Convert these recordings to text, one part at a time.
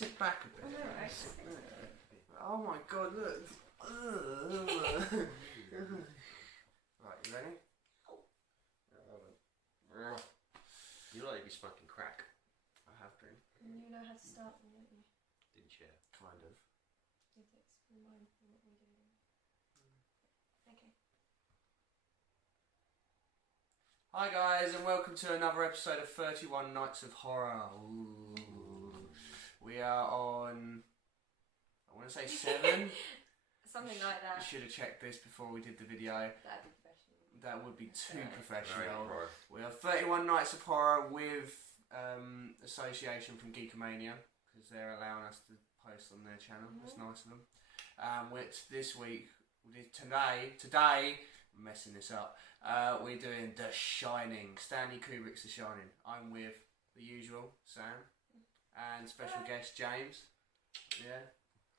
sit back a bit. Alright. Oh my god, look. Right, you ready? You like to be smoking crack. I have been. You know how to start them, don't you? Didn't you? Kind of. If it's mindful what we do. Okay. Hi guys, and welcome to another episode of 31 Nights of Horror. Ooh. We are on, I want to say 7. Something like that. We should have checked this before we did the video. That'd be professional. That would be too Right. professional. Right. We have 31 Nights of Horror with association from GEEKAMANIACS, because they're allowing us to post on their channel. That's nice of them. Which this week, today, I'm messing this up, we're doing The Shining. Stanley Kubrick's The Shining. I'm with the usual, Sam, and special guest James. Yeah.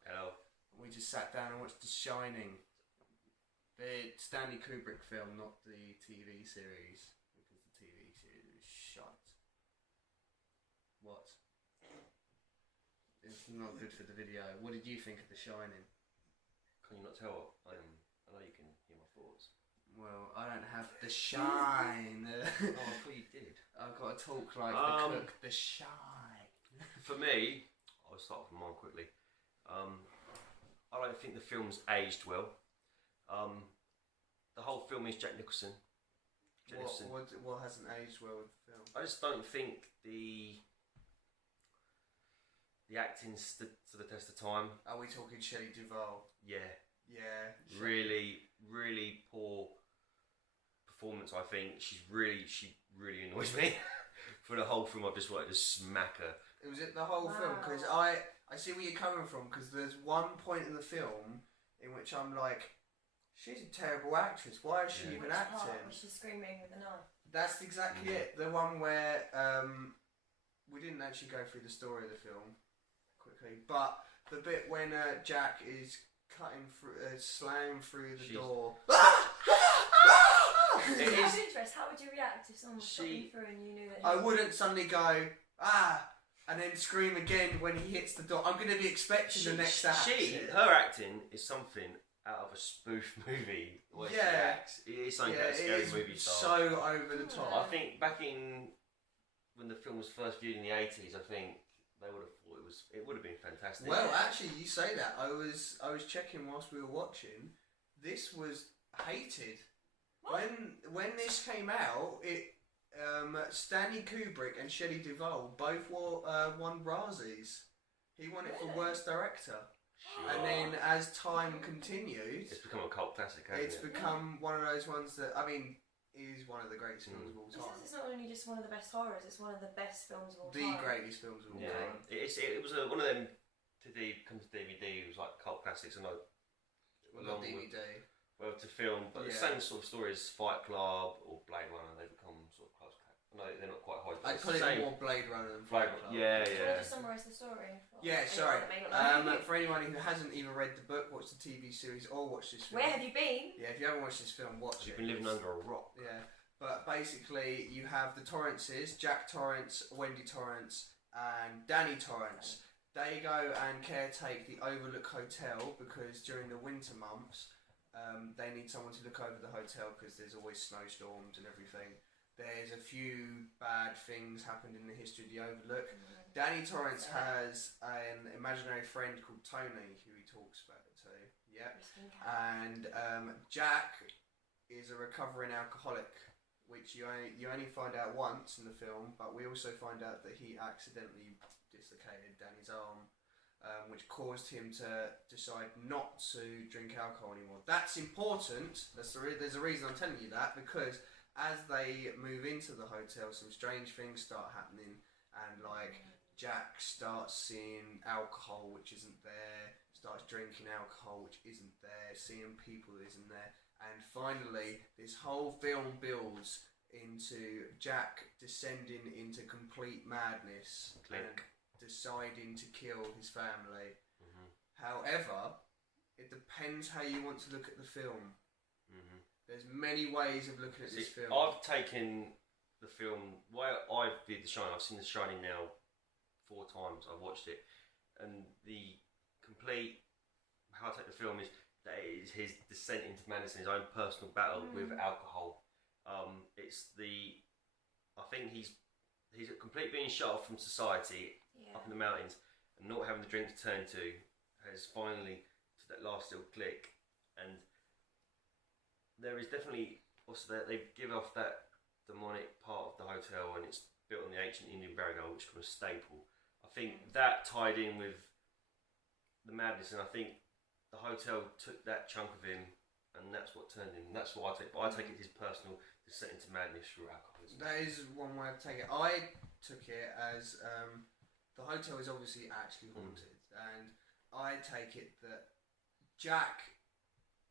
Hello. We just sat down and watched The Shining. The Stanley Kubrick film, not the TV series, because the TV series is shite. What? It's not good for the video. What did you think of The Shining? Can you not tell? I know you can hear my thoughts. Well, I don't have the shine. Oh, I thought you did. I've got to talk like the cook. The shine. For me, I'll start from mine quickly. I don't think the film's aged well. The whole film is Jack Nicholson. What hasn't aged well with the film? I just don't think the acting stood to the test of time. Are we talking Shelley Duvall? Yeah. Yeah. Really poor performance. I think she really annoys me. For the whole film, I've just wanted to smack her. Was it the whole film? Because I see where you're coming from. Because there's one point in the film in which I'm like, she's a terrible actress. Why is she even Which acting? part was she screaming with a knife? That's exactly it. The one where we didn't actually go through the story of the film quickly, but the bit when Jack is cutting through, slamming through the door. It Out of is. interest, how would you react if someone was stopping through and you knew that? I wouldn't suddenly go and then scream again when he hits the door. I'm going to be expecting the next act. Her acting is something out of a spoof movie. Where she acts. It is something out of scary movie style. So over the top. I think back in when the film was first viewed in the 80s, I think they would have thought it would have been fantastic. Well, actually, you say that. I was checking whilst we were watching. This was hated. What? When this came out, Stanley Kubrick and Shelley Duvall both won Razzies. He won it for worst director. And then as time continued, it's become a cult classic, hasn't it's become one of those ones that, I mean, is one of the greatest films of all time. It's not only just one of the best horrors, it's one of the best films of all The time. greatest films of all time. It was one of them come to DVD. It was like cult classics, and Well, not DVD. Well, to film, but the same sort of story as Fight Club or Blade Runner. They become sort of close. No, they're not quite high. I'd put it more Blade Runner than Fight Club. Yeah. Can I just summarise the story? Yeah, sorry. For anyone who hasn't even read the book, watched the TV series, or watched this film. Where have you been? Yeah, if you haven't watched this film, watch it. You've been living under a rock. Yeah, but basically you have the Torrances, Jack Torrance, Wendy Torrance, and Danny Torrance. They go and caretake the Overlook Hotel because during the winter months, they need someone to look over the hotel because there's always snowstorms and everything. There's a few bad things happened in the history of the Overlook. Danny Torrance has an imaginary friend called Tony who he talks about to. Yeah. And Jack is a recovering alcoholic, which you only find out once in the film, but we also find out that he accidentally dislocated Danny's arm, which caused him to decide not to drink alcohol anymore. That's important. There's a reason I'm telling you that, because as they move into the hotel, some strange things start happening, and like Jack starts seeing alcohol which isn't there, starts drinking alcohol which isn't there, seeing people that isn't there, and finally this whole film builds into Jack descending into complete madness and deciding to kill his family. However, it depends how you want to look at the film. There's many ways of looking at this film. I've taken the film, I've viewed The Shining, I've seen The Shining now 4 times, I've watched it. and the complete how I take the film is that it is his descent into madness and his own personal battle with alcohol. I think he's completely being shut off from society up in the mountains, and not having the drink to turn to has finally to that last little click. And there is definitely also that they give off that demonic part of the hotel, and it's built on the ancient Indian burial, which was a staple. I think that tied in with the madness, and I think the hotel took that chunk of him, and that's what turned him. That's what I take. But I take it his personal descent into madness through alcoholism. That is one way to take it. I took it as the hotel is obviously actually haunted, and I take it that Jack,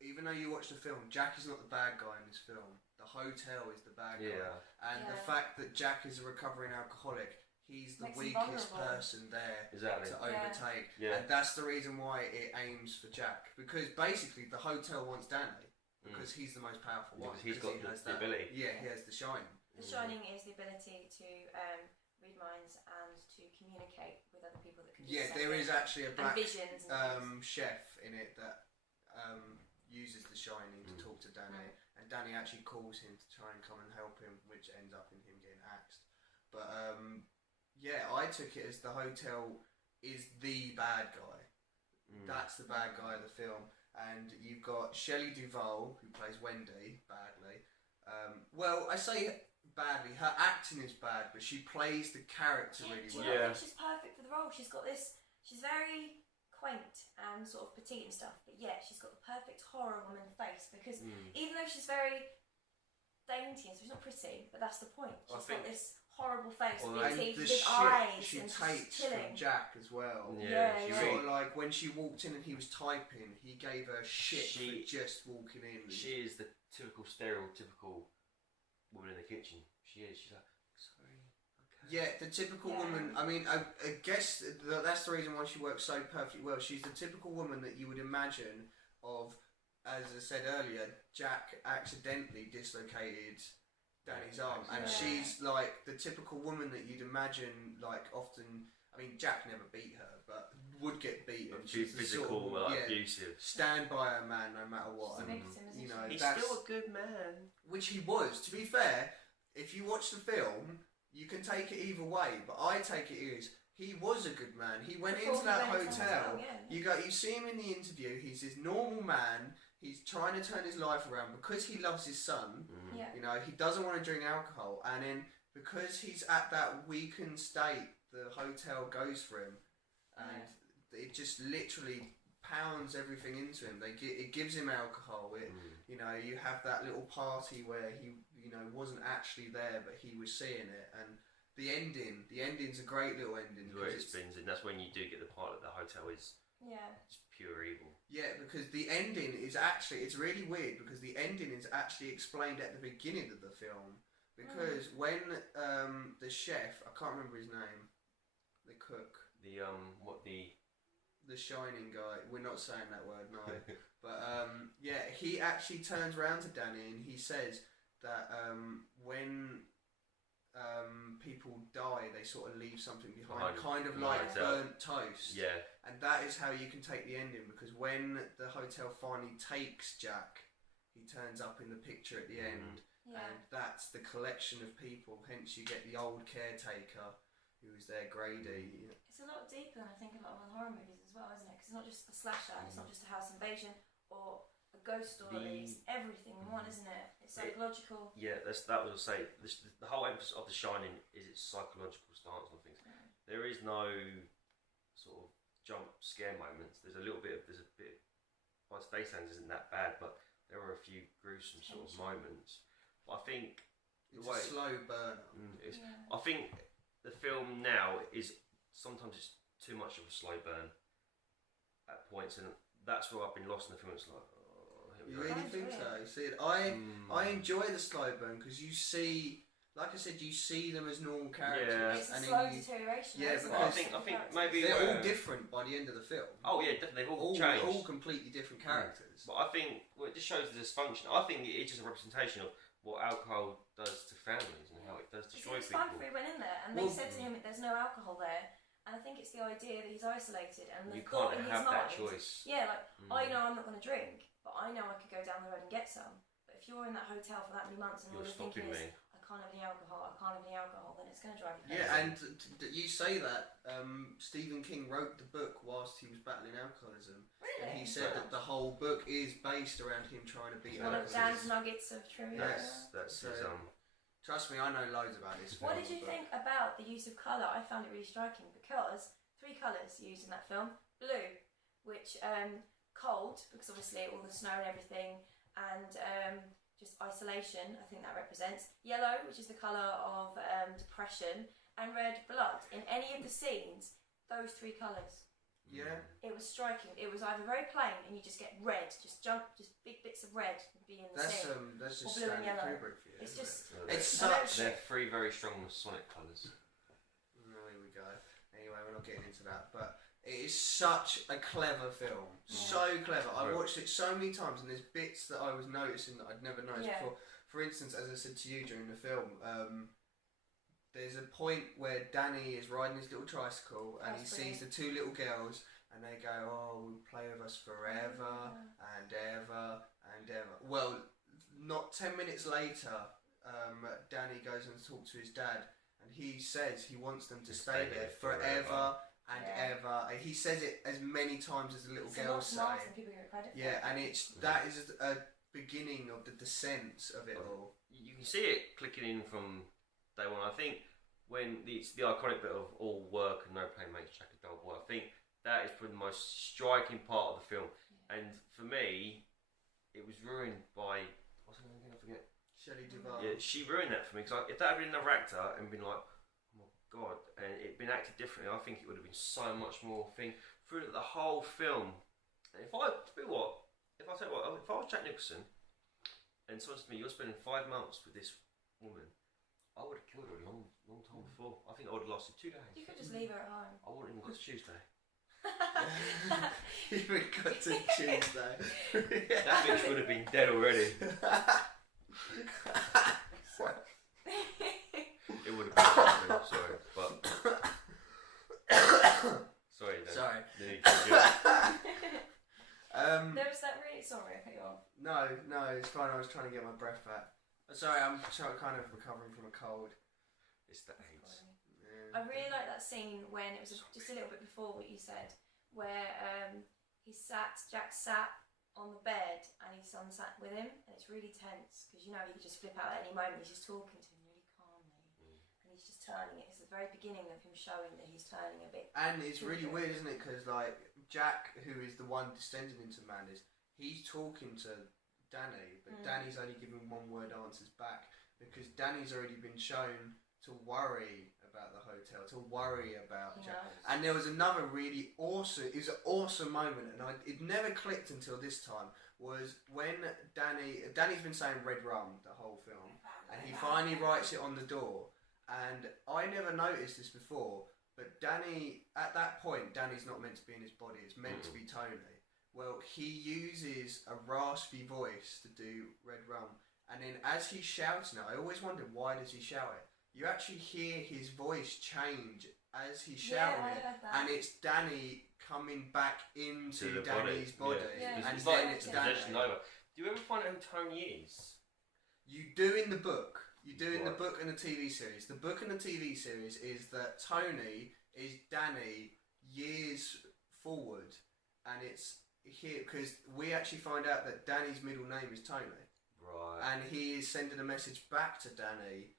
even though you watch the film, Jack is not the bad guy in this film. The hotel is the bad guy, and the fact that Jack is a recovering alcoholic, he's the weakest person there to overtake, and that's the reason why it aims for Jack, because basically the hotel wants Danny because he's the most powerful one. Because he's got the ability. Yeah, he has the Shining. The Shining is the ability to read minds and to communicate with other people that can do there is actually a black visions chef in it that uses the Shining to talk to Danny, and Danny actually calls him to try and come and help him, which ends up in him getting axed. But I took it as the hotel is the bad guy. That's the bad guy of the film. And you've got Shelley Duvall, who plays Wendy, badly. Well, I say badly. Her acting is bad, but she plays the character really well. I think she's perfect for the role. She's got this. She's very quaint and sort of petite and stuff, but she's got the perfect horror woman face, because even though she's very dainty and so she's not pretty, but that's the point. She's got this horrible face with teeth, big eyes, she and takes she's chilling. from Jack as well. Sort of like when she walked in and he was typing, he gave her shit for just walking in. She is the typical stereotypical woman in the kitchen. She is. She's like, sorry. Okay. Yeah, the typical woman. I mean, I guess that's the reason why she works so perfectly well. She's the typical woman that you would imagine of, as I said earlier, Jack accidentally dislocated Danny's arm, and she's like the typical woman that you'd imagine, like often. I mean, Jack never beat her, but would get beaten. She's physical, sort of, abusive. Stand by her man no matter what. And, you know, he's still a good man. Which he was. To be fair, if you watch the film, you can take it either way. But I take it as he was a good man. He went into that hotel. You see him in the interview. He's this normal man. He's trying to turn his life around because he loves his son. You know, he doesn't want to drink alcohol, and then because he's at that weakened state, the hotel goes for him, and it just literally pounds everything into him. It gives him alcohol. You know, you have that little party where he, wasn't actually there, but he was seeing it, and the ending's a great little ending. The way it spins, and that's when you do get the part that the hotel is just pure evil. Yeah, because the ending is actually, it's really weird because the ending is actually explained at the beginning of the film. Because when the chef, I can't remember his name, the cook, the Shining guy, we're not saying that word, no, but he actually turns around to Danny and he says that when people die, they sort of leave something behind, kind of like burnt toast. Yeah. And that is how you can take the ending, because when the hotel finally takes Jack, he turns up in the picture at the end, and that's the collection of people. Hence, you get the old caretaker who was there, Grady. It's a lot deeper than I think a lot of the horror movies as well, isn't it? Because it's not just a slasher, it's not just a house invasion or a ghost story. It's everything in one, isn't it? It's psychological. That was what I say. The whole emphasis of The Shining is its psychological stance on things. There is no sort of jump scare moments. There's a bit. Well, Spacelands isn't that bad, but there are a few gruesome sort of moments. But I think it's a slow burn. I think the film now is sometimes it's too much of a slow burn at points, and that's where I've been lost in the film. It's like, you really think so? See, I enjoy the slow burn because you see, like I said, you see them as normal characters. It's a slow deterioration. Yeah, because I think maybe they're all different by the end of the film. Oh yeah, definitely. They've all changed. All completely different characters. But I think it just shows the dysfunction. I think it's just a representation of what alcohol does to families and how it does destroy people. It was fine before he went in there, and they said to him, "There's no alcohol there," And I think it's the idea that he's isolated and the You thought can't in his have that mind. choice. Yeah, like I know I'm not going to drink, but I know I could go down the road and get some. But if you're in that hotel for that many months and all you're thinking is, I can't have any alcohol, then it's going to drive you crazy. Yeah, and you say that Stephen King wrote the book whilst he was battling alcoholism. Really? And he said that the whole book is based around him trying to beat One of alcoholism. Dan's nuggets of trivia. That's So, his, trust me, I know loads about this film. What did you think about the use of colour? I found it really striking because 3 colours used in that film. Blue, which cold, because obviously all the snow and everything, and just isolation, I think that represents. Yellow, which is the colour of depression, and red, blood. In any of the scenes, those 3 colours. Yeah. It was striking. It was either very plain and you just get red, just big bits of red be in the scene. That's just blue and Stanley yellow. Kubrick for you. It's just It's such. They're 3 very strong Masonic colours. There we go. Anyway, we're not getting into that, but it is such a clever film. So clever. I watched it so many times, and there's bits that I was noticing that I'd never noticed before. For instance, as I said to you during the film, there's a point where Danny is riding his little tricycle, and he sees the 2 little girls, and they go, "Oh, we'll play with us forever and ever and ever." Well, not 10 minutes later, Danny goes and talks to his dad, and he says he wants them to stay there forever and ever. And he says it as many times as the little girls say. People get credit for and that is a beginning of the descent of it all. You can see it clicking in from day one. I think when it's the iconic bit of all work and no play makes Jack a dull boy, I think that is probably the most striking part of the film. And for me, it was ruined by, what's her name again? I forget. Shelley Duvall. Yeah, she ruined that for me, because if that had been another actor and been like, oh my god, and it'd been acted differently, I think it would have been so much more thing through the whole film. And if I tell you what, if I was Jack Nicholson and someone said to me, "You're spending 5 months with this woman," I would have killed her a long time before. I think I would have lasted 2 days. You could just leave her at home. I wouldn't even got to Tuesday. Even got to Tuesday. That bitch would have been dead already. It would have been something, sorry, but sorry. Sorry. There was that really sorry, I cut you off. No, it's fine. I was trying to get my breath back. Sorry, I'm kind of recovering from a cold. It's the AIDS. Yeah. I really like that scene when it was just a little bit before what you said, where Jack sat on the bed and his son sat with him, and it's really tense because you know he could just flip out at any moment. He's just talking to him really calmly, and he's just turning it. It's the very beginning of him showing that he's turning a bit. And it's really weird, isn't it? Because like Jack, who is the one descended into madness, he's talking to Danny, but Danny's only giving one-word answers back because Danny's already been shown to worry about the hotel, to worry about Jack. And there was another really awesome, it was an awesome moment, and it never clicked until this time, was when Danny's been saying red rum the whole film, and he finally writes it on the door, and I never noticed this before, but Danny, at that point, Danny's not meant to be in his body, it's meant to be Tony. Well, he uses a raspy voice to do red rum, and then as he's shouting it, I always wondered, why does he shout it? You actually hear his voice change as he's shouting it, and it's Danny coming back into Danny's body, and then it's Danny. Do you ever find out who Tony is? You do in the book. You do in the book and the TV series. The book and the TV series is that Tony is Danny years forward, and it's here because we actually find out that Danny's middle name is Tony. Right. And he is sending a message back to Danny.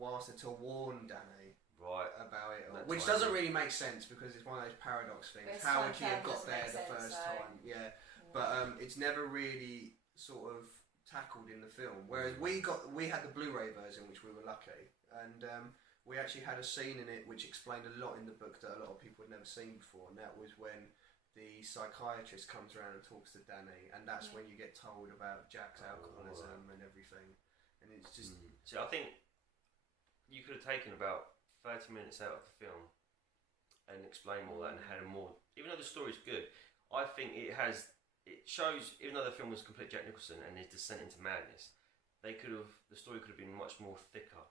Whilst to warn Danny about it all. Which doesn't really make sense because it's one of those paradox things. How would he have got there the first time? Yeah. But it's never really sort of tackled in the film. Whereas we had the Blu-ray version, which we were lucky, and we actually had a scene in it which explained a lot in the book that a lot of people had never seen before, and that was when the psychiatrist comes around and talks to Danny, and that's when you get told about Jack's alcoholism and everything. And it's just... See, I think you could have taken about 30 minutes out of the film and explained all that and had a more... Even though the story's good, I think it shows, even though the film was complete Jack Nicholson and his descent into madness, the story could have been much more thicker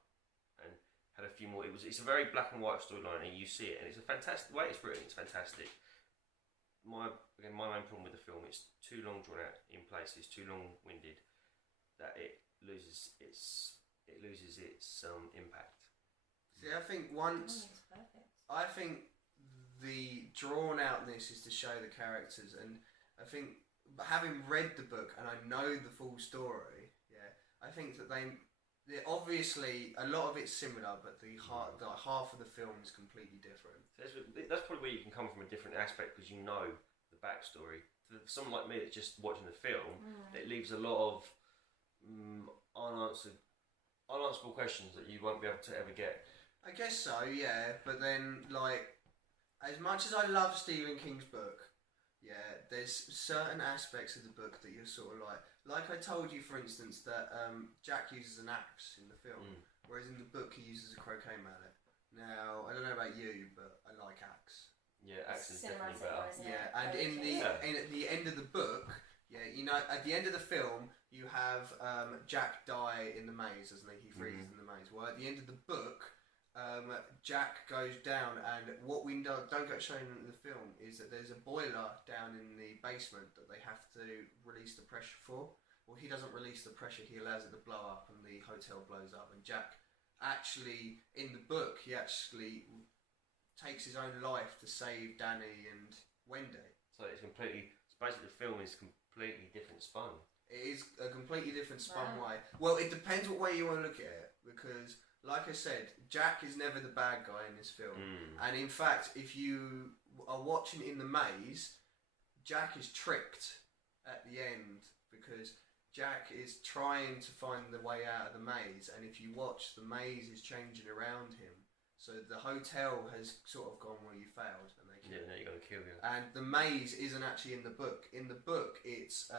and had a few more. It's a very black and white storyline, and you see it, and it's a fantastic the way it's written. It's fantastic. My main problem with the film, it's too long drawn out in places, too long winded, that it loses its impact. See, I think I think the drawn outness is to show the characters, and I think having read the book and I know the full story, I think that obviously a lot of it's similar, but the half of the film is completely different. That's probably where you can come from a different aspect, because you know the backstory. For someone like me that's just watching the film, it leaves a lot of unanswerable questions that you won't be able to ever get. I guess so, yeah. But then, like, as much as I love Stephen King's book, there's certain aspects of the book that you're sort of like I told you, for instance, that Jack uses an axe in the film, whereas in the book he uses a croquet mallet. Now, I don't know about you, but I like axe. Yeah, axe is definitely better. Yeah, and at the end of the book, at the end of the film, you have Jack die in the maze, doesn't he? He freezes in the maze. Well, at the end of the book, Jack goes down, and what we don't get shown in the film is that there's a boiler down in the basement that they have to release the pressure for. Well, he doesn't release the pressure, he allows it to blow up, and the hotel blows up. And Jack actually, in the book, he actually takes his own life to save Danny and Wendy. So basically the film is completely different spun. It is a completely different spun way. Well, it depends what way you want to look at it, because like I said, Jack is never the bad guy in this film. And in fact, if you are watching in the maze, Jack is tricked at the end, because Jack is trying to find the way out of the maze, and if you watch, the maze is changing around him. So the hotel has sort of gone, well, you failed, and they kill you. Now you're going to kill you. And the maze isn't actually in the book. In the book, it's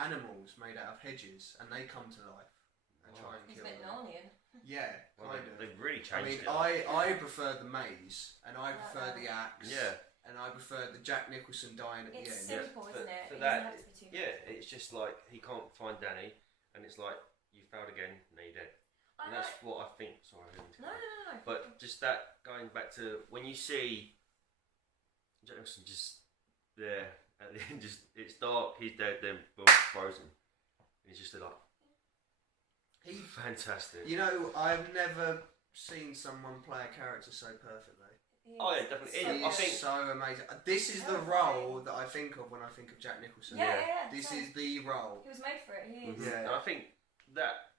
animals made out of hedges, and they come to life and try and kill them. It's a bit Narnian. Yeah, kind of. They've really changed it. I prefer the maze, and I prefer the axe. Yeah. And I prefer the Jack Nicholson dying at the end. It's simple, isn't it? For it that, doesn't have to be too it's just like he can't find Danny, and it's like you failed again, now you're dead. And that's what I think. Sorry, I didn't. No. But just that, going back to when you see Jack Nicholson just there at the end, just it's dark, he's dead, then boom, frozen. And he's just like, fantastic. You know, I've never seen someone play a character so perfectly. Oh yeah, definitely. I think so amazing. This is the role that I think of when I think of Jack Nicholson. Yeah. This is the role. He was made for it. He is. Yeah. And I think that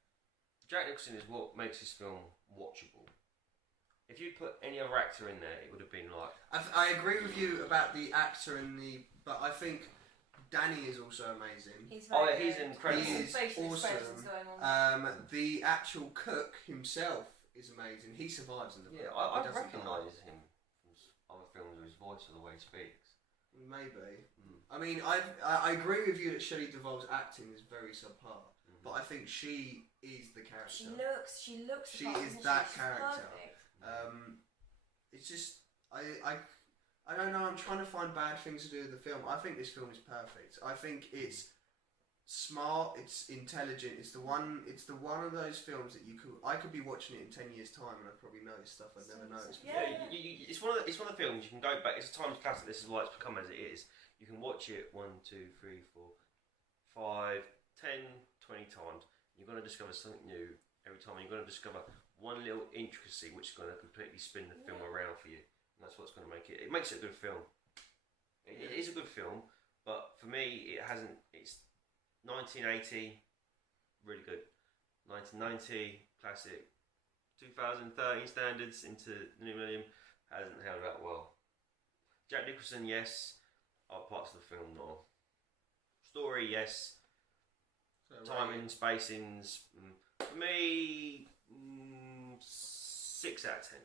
Jack Nicholson is what makes this film watchable. If you put any other actor in there, it would have been like. I agree with you about the actor but I think Danny is also amazing. He's incredible. He is awesome. The actual cook himself is amazing. He survives in the film. Yeah, I recognise him from other films with his voice or the way he speaks. Maybe. I mean, I agree with you that Shelley Duvall's acting is very subpar, but I think she is the character. She looks. She is that character. It's just I don't know. I'm trying to find bad things to do with the film. I think this film is perfect. I think it's smart. It's intelligent. It's the one of those films that I could be watching it in 10 years' time and I'd probably notice stuff I'd never noticed. It's one of the films you can go back. It's a timeless classic. This is why it's become as it is. You can watch it 1, 2, 3, 4, 5, 10, 20 times. You're going to discover something new every time. You're going to discover one little intricacy which is going to completely spin the film around for you. And that's what's going to make it. It makes it a good film. It is a good film, but for me, it's 1980, really good. 1990, classic. 2013 standards into the new millennium, hasn't held up well. Jack Nicholson, yes. Other parts of the film, no. Story, yes. Timing, spacings. For me, 6 out of 10.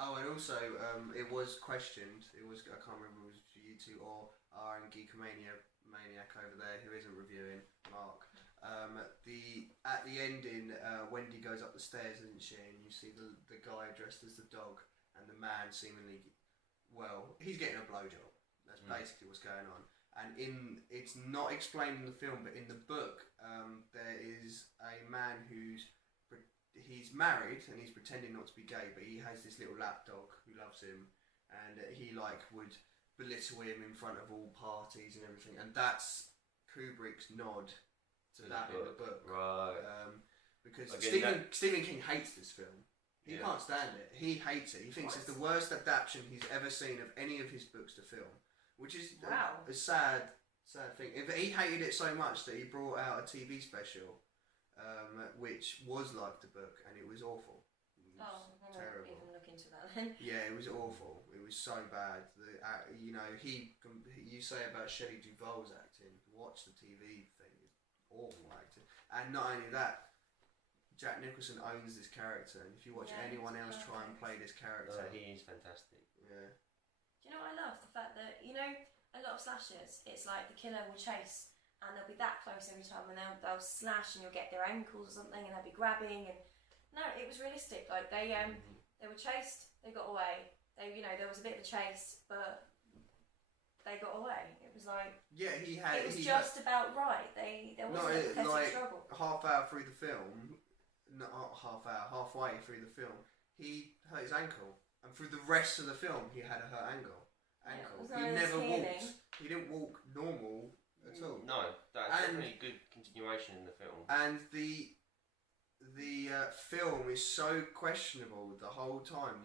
Oh, and also, it was questioned. I can't remember if it was for you two or our Geekamaniac over there who isn't reviewing, Mark. At the ending, Wendy goes up the stairs, isn't she? And you see the guy dressed as the dog, and the man seemingly, he's getting a blowjob. That's basically what's going on. And it's not explained in the film, but in the book, there is a man who's he's married and he's pretending not to be gay, but he has this little lapdog who loves him, and he like would belittle him in front of all parties and everything, and that's Kubrick's nod to that in the book, right? Because Stephen King hates this film. He can't stand it. He hates it. He thinks it's the worst adaptation he's ever seen of any of his books to film, which is a sad thing. He hated it so much that he brought out a TV special, which was like the book, and it was awful. It was terrible. Even look into that then. Yeah, it was awful. It was so bad. You say about Shelley Duvall's acting. Watch the TV thing. It's awful acting, and not only that. Jack Nicholson owns this character, and if you watch anyone else try and play this character, he is fantastic. Yeah. Do you know what I love? The fact that a lot of slashers, it's like the killer will chase, and they'll be that close every time, and they'll slash, and you'll get their ankles or something, and they'll be grabbing, and no, it was realistic. Like they were chased, they got away. There was a bit of a chase, but they got away. It was like it was just about right. There wasn't a pathetic struggle. Half hour through the film. Not half hour, halfway through the film, he hurt his ankle, and through the rest of the film, he had a hurt ankle. He never walked. He didn't walk normal at all. No, that's definitely a good continuation in the film. And the film is so questionable the whole time.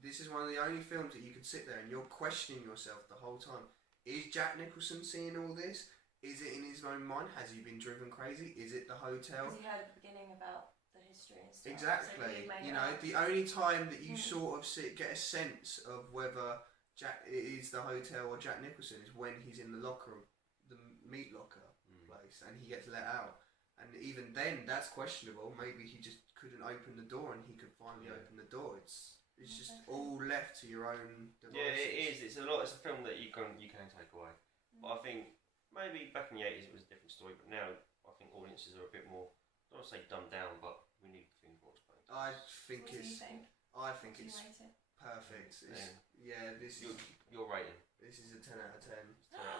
This is one of the only films that you can sit there and you're questioning yourself the whole time. Is Jack Nicholson seeing all this? Is it in his own mind? Has he been driven crazy? Is it the hotel? Because he heard at the beginning about the history and stuff. Exactly. So the only time that you sort of get a sense of whether it is the hotel or Jack Nicholson is when he's in the meat locker place, and he gets let out. And even then, that's questionable. Maybe he just couldn't open the door, and he could finally open the door. It's just all left to your own devices. Yeah, it is. It's a film that you can take away. But I think maybe back in the 80s it was a different story, but now I think audiences are a bit more. I don't want to say dumbed down, but we need things more explained. I think what it's. Do you think? I think What do you it's rate it? perfect. This is your rating. This is a 10 out of 10.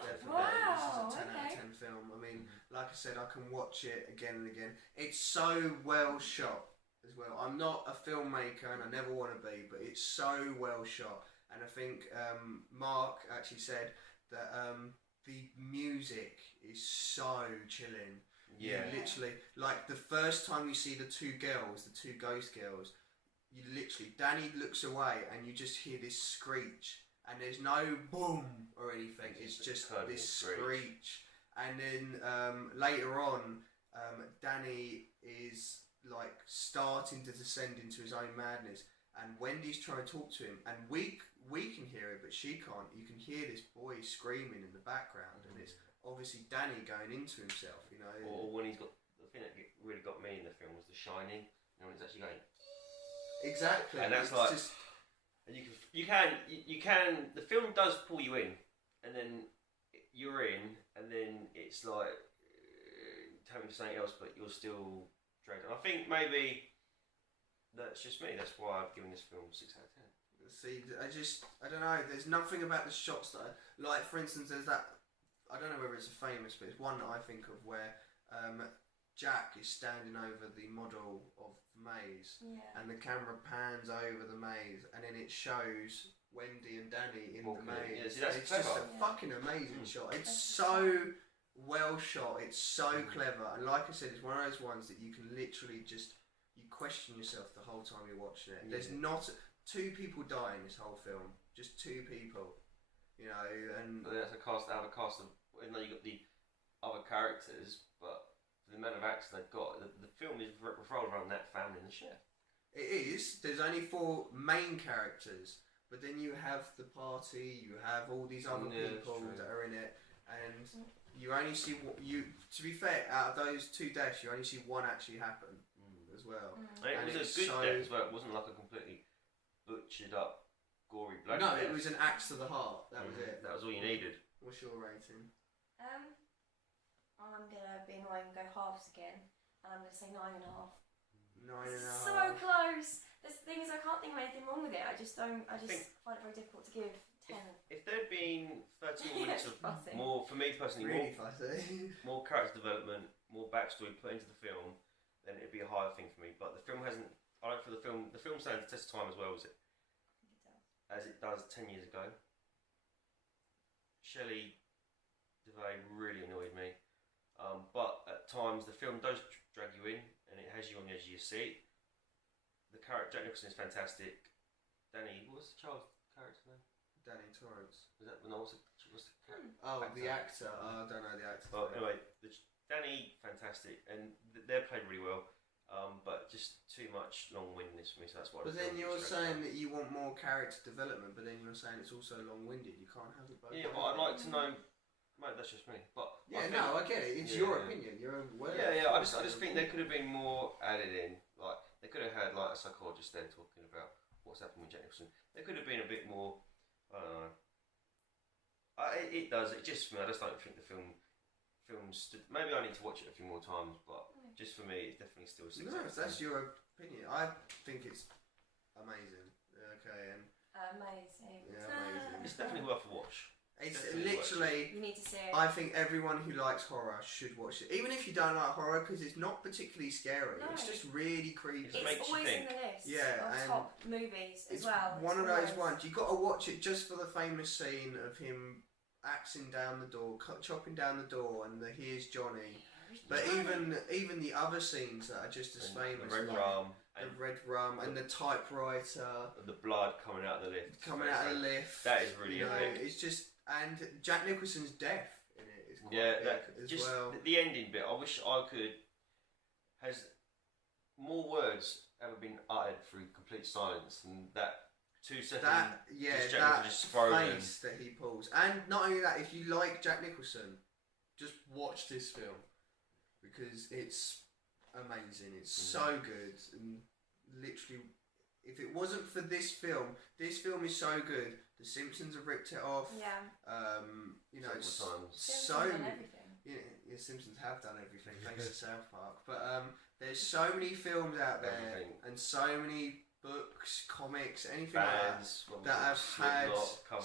Definitely. Wow, This is a 10 out of 10 film. I mean, like I said, I can watch it again and again. It's so well shot as well. I'm not a filmmaker, and I never want to be, but it's so well shot. And I think Mark actually said that the music is so chilling. Yeah. You literally, like the first time you see the two ghost girls, you literally, Danny looks away and you just hear this screech, and there's no boom or anything, it's just this screech. And then later on, Danny is like starting to descend into his own madness, and Wendy's trying to talk to him, and we can hear it, but she can't. You can hear this boy screaming in the background, and it's obviously Danny going into himself, Or when he's got the thing that really got me in the film was The Shining. When it's actually going. Exactly. And that's like. Just... And you can. The film does pull you in, and then you're in, and then it's like having to something else, but you're still dragged. And I think maybe that's just me. That's why I've given this film 6 out of 10. See, I don't know. There's nothing about the shots that like. For instance, there's that. I don't know whether it's famous, but it's one that I think of where Jack is standing over the model of the maze, and the camera pans over the maze, and then it shows Wendy and Danny in the maze. Yeah, it's just a fucking amazing shot. It's so well shot. It's so clever, and like I said, it's one of those ones that you can literally just you question yourself the whole time you're watching it. There's not 2 people die in this whole film, just 2 people. And that's a cast out of a cast of. Even though you got the other characters, but for the amount of actors they've got, the film is revolved around that family and the chef. It is. There's only 4 main characters, but then you have the party, you have all these other people that are in it, and you only see to be fair, out of those 2 deaths, you only see 1 actually happen as well. And it was a good death as well. It wasn't like a completely butchered up, gory blood. No, it was an axe to the heart. That was it. That was all you needed. What's your rating? I'm gonna be annoying and go halves again, and I'm gonna say 9.5. 9.5. So close. The thing is, I can't think of anything wrong with it. I just find it very difficult to give 10. If there'd been 30 more minutes of more, for me personally, really more character development, more backstory put into the film, then it'd be a higher thing for me. But the film hasn't. I don't feel the film stands the test of time as well as it does 10 years ago. Shelley Duvall really annoyed me, but at times the film does drag you in and it has you on the edge of your seat. The character Jack Nicholson is fantastic. Danny, what's the child's character name? Danny Torrance. Was that no? What's the character? Oh, actor? The actor. Oh, I don't know the actor. Well, anyway, Danny fantastic, and they're played really well. But just too much long-windedness for me, so that's why. But then you're saying that you want more character development, but then you're saying it's also long-winded. You can't have it both. Yeah, but I'd like to know. Mate, that's just me. But yeah, I get it. It's your opinion. You're aware. Yeah. I just think there could have been more added in. Like they could have had like a psychologist there talking about what's happening with Jack Nicholson. There could have been a bit more. I don't know. It does. It just for me. I just don't think the film's. Maybe I need to watch it a few more times, but just for me, it's definitely still a 6. No, that's your opinion. I think it's amazing. Okay, and amazing. Yeah, amazing. It's definitely worth a watch. It's literally. You need to see it. I think everyone who likes horror should watch it, even if you don't like horror, because it's not particularly scary. No. It's just really creepy. It's always in the list. Yeah, of and top movies as it's well. one of those ones you got to watch it just for the famous scene of him axing down the door, chopping down the door, and the "Here's Johnny." But even the other scenes that are just as famous, the red rum, and the typewriter, the blood coming out of the lift, That is really epic. It's just, and Jack Nicholson's death in it is quite epic as just well. The ending bit. I wish I could. Has more words ever been uttered through complete silence than that? 2 seconds. That just face that he pulls, and not only that, if you like Jack Nicholson, just watch this film because it's amazing. It's so good, and literally, if it wasn't for this film is so good. The Simpsons have ripped it off. Yeah. You know, it's so. Yeah, Simpsons have done everything thanks to South Park. But there's so many films out there and so many books, comics, anything Bands, like that have had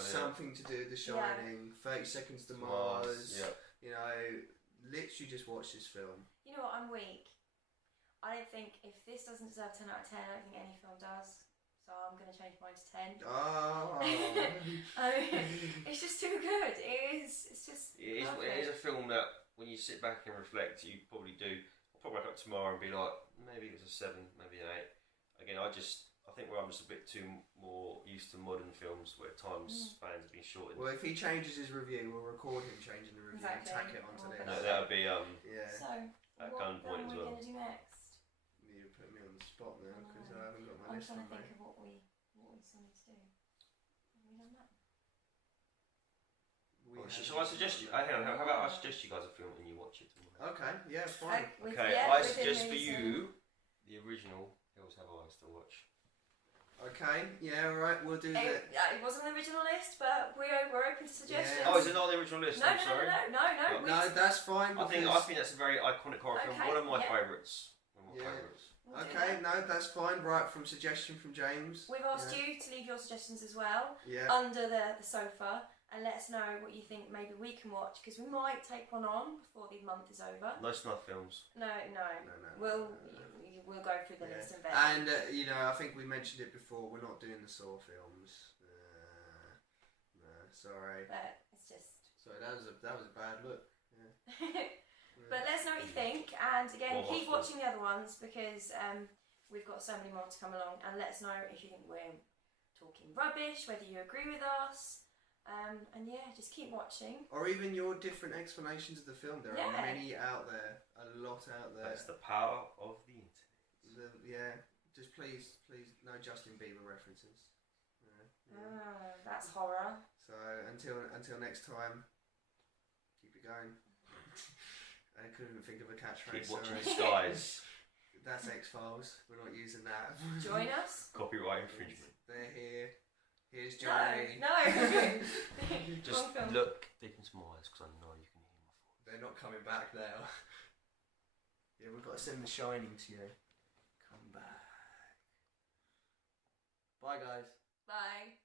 something to do with The Shining, 30 Seconds to Mars. You know, literally just watch this film. You know what? I'm weak. I don't think if this doesn't deserve 10 out of 10, I don't think any film does. So I'm going to change mine to 10. Oh. It's just too good. It is. It's just. It is a film that when you sit back and reflect, you probably do. I'll probably wake up tomorrow and be like, maybe it was a 7, maybe an 8. Again, I think I'm just a bit too more used to modern films where time spans have been shortened. Well, if he changes his review, we'll record him changing the review and tack it onto this. No, that would be yeah. So at what gunpoint as well. What are we going to do next? You put me on the spot now because I haven't got my I'm list trying on to think me. of what we still need to do. Have we done that? Shall I suggest you? How about I suggest you guys a film and you watch it tomorrow? Okay, yeah, fine. I suggest for you the original Hills Have Eyes to watch. Okay, yeah, right, we'll do that. It wasn't on the original list, but we're open to suggestions. Yeah. Oh, is it not on the original list? No, I'm sorry. No, that's fine. I think that's a very iconic horror film. One of my favourites. Okay, no, that's fine. Right, from suggestion from James. We've asked you to leave your suggestions as well under the sofa and let us know what you think maybe we can watch because we might take one on before the month is over. No snuff films. No. We'll go through the list and vet. And you know, I think we mentioned it before. We're not doing the Saw films. No, sorry. But it's just. Sorry, that was a bad look. Yeah. But let us know what you think, and again, keep watching the other ones because we've got so many more to come along. And let us know if you think we're talking rubbish, whether you agree with us. And yeah, just keep watching. Or even your different explanations of the film. There are many out there, a lot out there. That's the power of the internet. Just please, no Justin Bieber references. That's horror. So until next time, keep it going. I couldn't think of a catchphrase. Keep watching the skies. That's X-Files. We're not using that. Join us. Copyright infringement. They're here. Here's Johnny. No. Just look deep into my eyes because I know you can hear my voice. They're not coming back now. Yeah, we've got to send The Shining to you. Come back. Bye, guys. Bye.